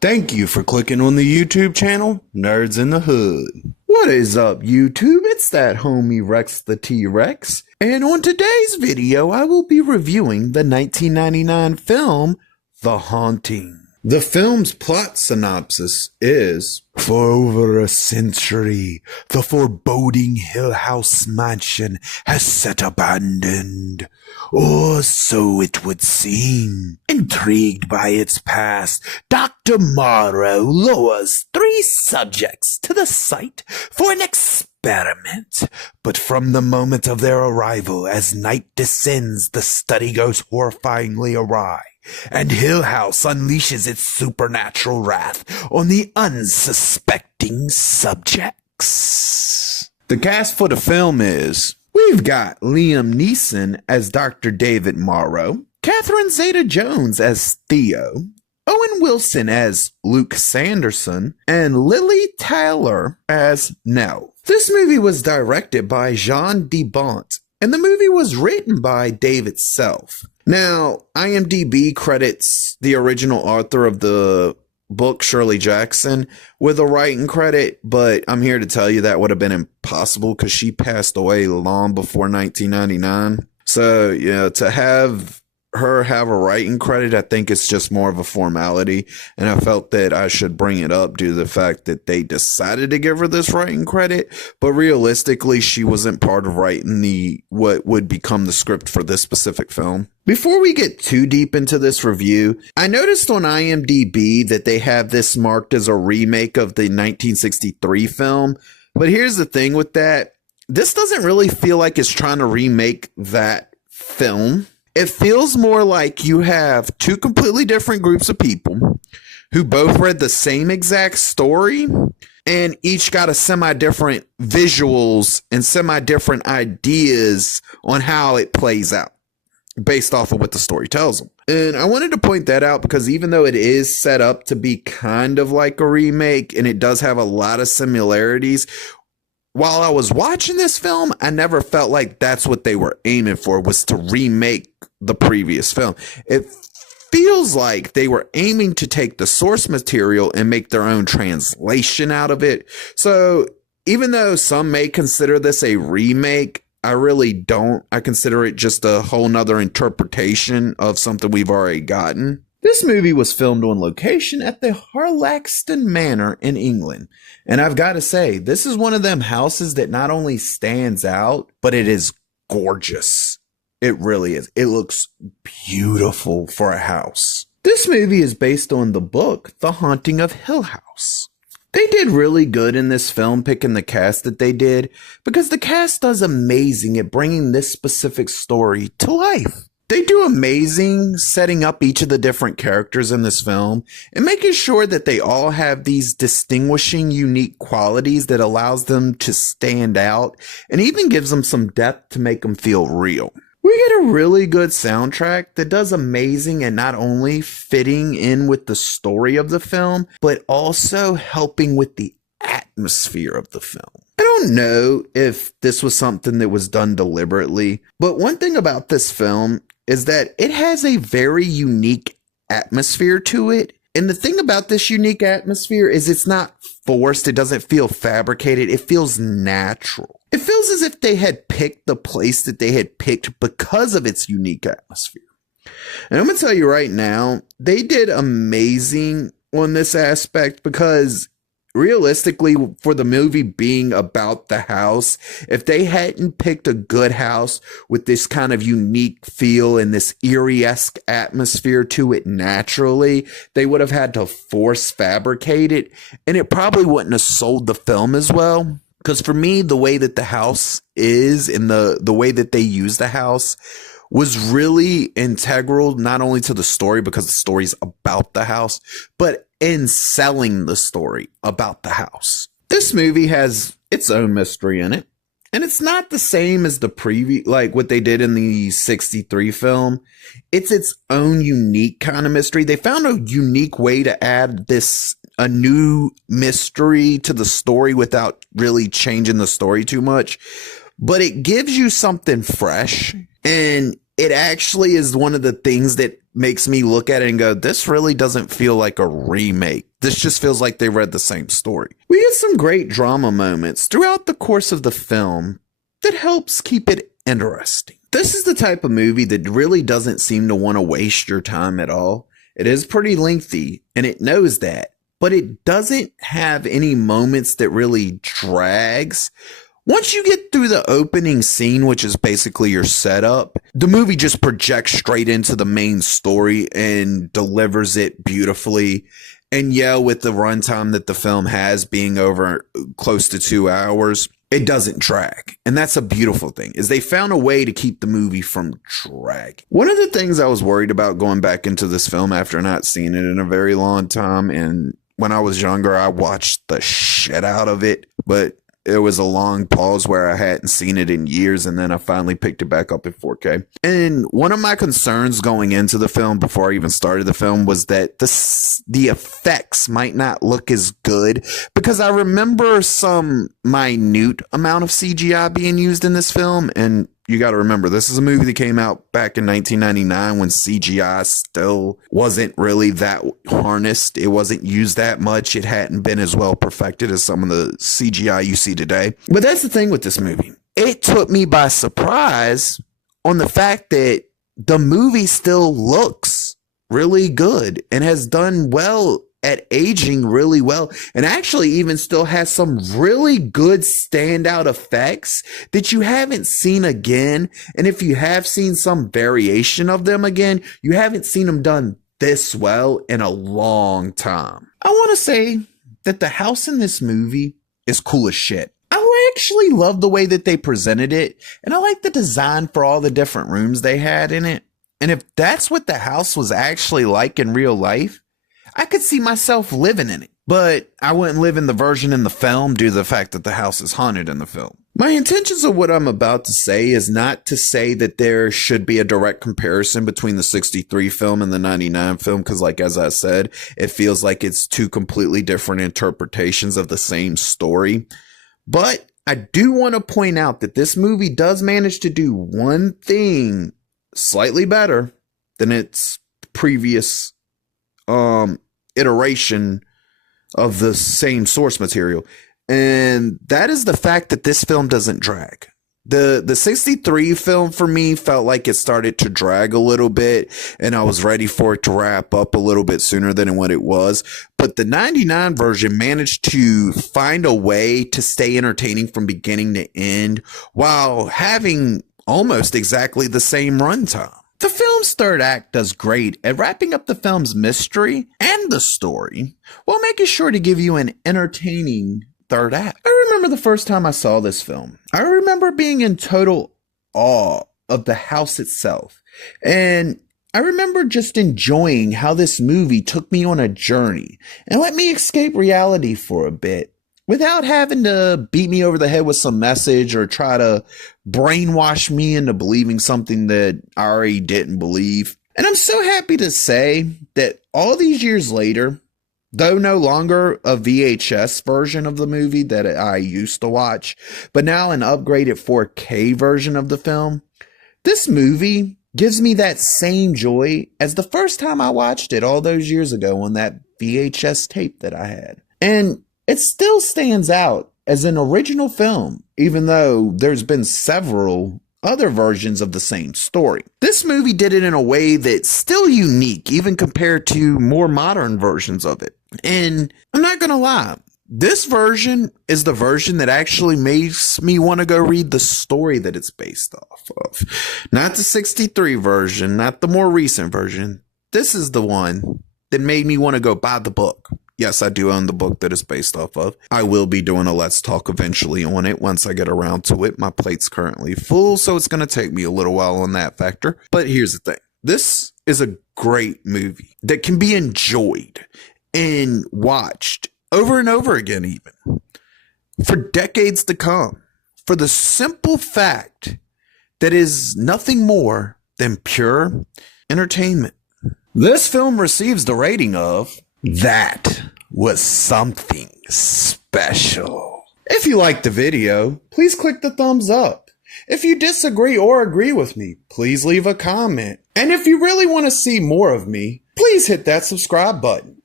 Thank you for clicking on the YouTube channel, Nerds in the Hood. What is up, YouTube? It's that homie Rex the T-Rex. And on today's video, I will be reviewing the 1999 film, The Haunting. The film's plot synopsis is, for over a century, the foreboding Hill House mansion has sat abandoned. Or so it would seem. Intrigued by its past, Dr. Morrow lures three subjects to the site for an experiment. But from the moment of their arrival, as night descends, the study goes horrifyingly awry, and Hill House unleashes its supernatural wrath on the unsuspecting subjects. The cast for the film is, we've got Liam Neeson as Dr. David Morrow, Catherine Zeta-Jones as Theo, Owen Wilson as Luke Sanderson, and Lily Taylor as Nell. This movie was directed by Jean de Bont, and the movie was written by David Self. Now, IMDb credits the original author of the book, Shirley Jackson, with a writing credit, but I'm here to tell you that would have been impossible because she passed away long before 1999. So, to have her have a writing credit, I think it's just more of a formality, and I felt that I should bring it up due to the fact that they decided to give her this writing credit, but realistically she wasn't part of writing what would become the script for this specific film. Before we get too deep into this review, I noticed on IMDb that they have this marked as a remake of the 1963 film, but here's the thing with that, this doesn't really feel like it's trying to remake that film. It feels more like you have two completely different groups of people who both read the same exact story and each got a semi-different visuals and semi-different ideas on how it plays out based off of what the story tells them. And I wanted to point that out because even though it is set up to be kind of like a remake and it does have a lot of similarities, while I was watching this film, I never felt like that's what they were aiming for, was to remake the previous film. It feels like they were aiming to take the source material and make their own translation out of it. So even though some may consider this a remake, I really don't. I consider it just a whole nother interpretation of something we've already gotten. This movie was filmed on location at the Harlaxton Manor in England. And I've got to say, this is one of them houses that not only stands out, but it is gorgeous. It really is. It looks beautiful for a house. This movie is based on the book, The Haunting of Hill House. They did really good in this film picking the cast that they did because the cast does amazing at bringing this specific story to life. They do amazing setting up each of the different characters in this film and making sure that they all have these distinguishing, unique qualities that allows them to stand out and even gives them some depth to make them feel real. We get a really good soundtrack that does amazing and not only fitting in with the story of the film, but also helping with the atmosphere of the film. I don't know if this was something that was done deliberately, but one thing about this film is that it has a very unique atmosphere to it. And the thing about this unique atmosphere is it's not forced. It doesn't feel fabricated. It feels natural. It feels as if they had picked the place that they had picked because of its unique atmosphere. And I'm going to tell you right now, they did amazing on this aspect because realistically, for the movie being about the house, if they hadn't picked a good house with this kind of unique feel and this eerie-esque atmosphere to it naturally, they would have had to force fabricate it, and it probably wouldn't have sold the film as well. Because for me, the way that the house is and the way that they use the house was really integral, not only to the story because the story's about the house, but in selling the story about the house. This movie has its own mystery in it, and it's not the same as the previous, like what they did in the 63 film. It's its own unique kind of mystery. They found a unique way to add a new mystery to the story without really changing the story too much, but it gives you something fresh, and it actually is one of the things that makes me look at it and go, this really doesn't feel like a remake. This just feels like they read the same story. We get some great drama moments throughout the course of the film that helps keep it interesting. This is the type of movie that really doesn't seem to want to waste your time at all. It is pretty lengthy, and it knows that, but it doesn't have any moments that really drags. Once you get through the opening scene, which is basically your setup, the movie just projects straight into the main story and delivers it beautifully. And yeah, with the runtime that the film has being over close to 2 hours, it doesn't drag. And that's a beautiful thing, is they found a way to keep the movie from dragging. One of the things I was worried about going back into this film after not seeing it in a very long time, and when I was younger, I watched the shit out of it, but it was a long pause where I hadn't seen it in years, and then I finally picked it back up in 4K. And one of my concerns going into the film before I even started the film was that the effects might not look as good, because I remember some minute amount of CGI being used in this film. And you got to remember, this is a movie that came out back in 1999 when CGI still wasn't really that harnessed. It wasn't used that much. It hadn't been as well perfected as some of the CGI you see today. But that's the thing with this movie. It took me by surprise on the fact that the movie still looks really good and has done well at aging really well, and actually even still has some really good standout effects that you haven't seen again. And if you have seen some variation of them again, you haven't seen them done this well in a long time. I want to say that the house in this movie is cool as shit. I actually love the way that they presented it, and I like the design for all the different rooms they had in it. And if that's what the house was actually like in real life, I could see myself living in it, but I wouldn't live in the version in the film due to the fact that the house is haunted in the film. My intentions of what I'm about to say is not to say that there should be a direct comparison between the 63 film and the 99 film, because like, as I said, it feels like it's two completely different interpretations of the same story. But I do want to point out that this movie does manage to do one thing slightly better than its previous iteration of the same source material, and that is the fact that this film doesn't drag. The 63 film for me felt like it started to drag a little bit, and I was ready for it to wrap up a little bit sooner than what it was. But the 99 version managed to find a way to stay entertaining from beginning to end while having almost exactly the same runtime. The film's third act does great at wrapping up the film's mystery and the story while making sure to give you an entertaining third act. I remember the first time I saw this film. I remember being in total awe of the house itself. And I remember just enjoying how this movie took me on a journey and let me escape reality for a bit, without having to beat me over the head with some message or try to brainwash me into believing something that I already didn't believe. And I'm so happy to say that all these years later, though no longer a VHS version of the movie that I used to watch, but now an upgraded 4K version of the film, this movie gives me that same joy as the first time I watched it all those years ago on that VHS tape that I had. And it still stands out as an original film, even though there's been several other versions of the same story. This movie did it in a way that's still unique, even compared to more modern versions of it. And I'm not going to lie, this version is the version that actually makes me want to go read the story that it's based off of. Not the 63 version, not the more recent version. This is the one that made me want to go buy the book. Yes, I do own the book that it's based off of. I will be doing a Let's Talk eventually on it once I get around to it. My plate's currently full, so it's going to take me a little while on that factor. But here's the thing. This is a great movie that can be enjoyed and watched over and over again, even for decades to come, for the simple fact that is nothing more than pure entertainment. This film receives the rating of "That was something special." If you liked the video, please click the thumbs up. If you disagree or agree with me, please leave a comment. And if you really want to see more of me, please hit that subscribe button.